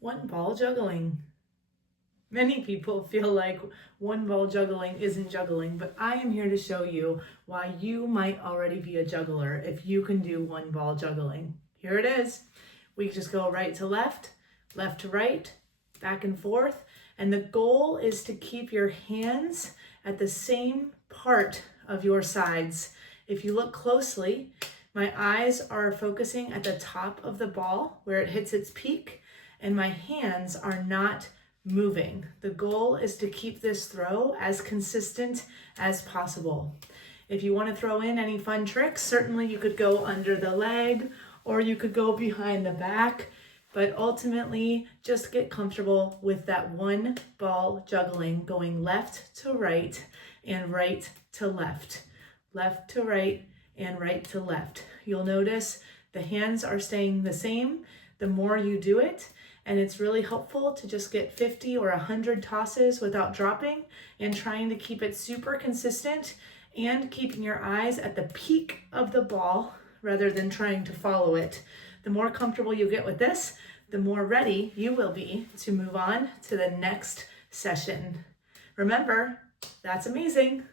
One ball juggling. Many people feel like one ball juggling isn't juggling, but I am here to show you why you might already be a juggler if you can do one ball juggling. Here it is. We just go right to left to right, back and forth. And the goal is to keep your hands at the same part of your sides. If you look closely, my eyes are focusing at the top of the ball where it hits its peak, and my hands are not moving. The goal is to keep this throw as consistent as possible. If you want to throw in any fun tricks, certainly you could go under the leg or you could go behind the back, but ultimately just get comfortable with that one ball juggling, going left to right and right to left and right to left. You'll notice the hands are staying the same the more you do it. And it's really helpful to just get 50 or 100 tosses without dropping and trying to keep it super consistent and keeping your eyes at the peak of the ball rather than trying to follow it. The more comfortable you get with this, the more ready you will be to move on to the next session. Remember, that's amazing.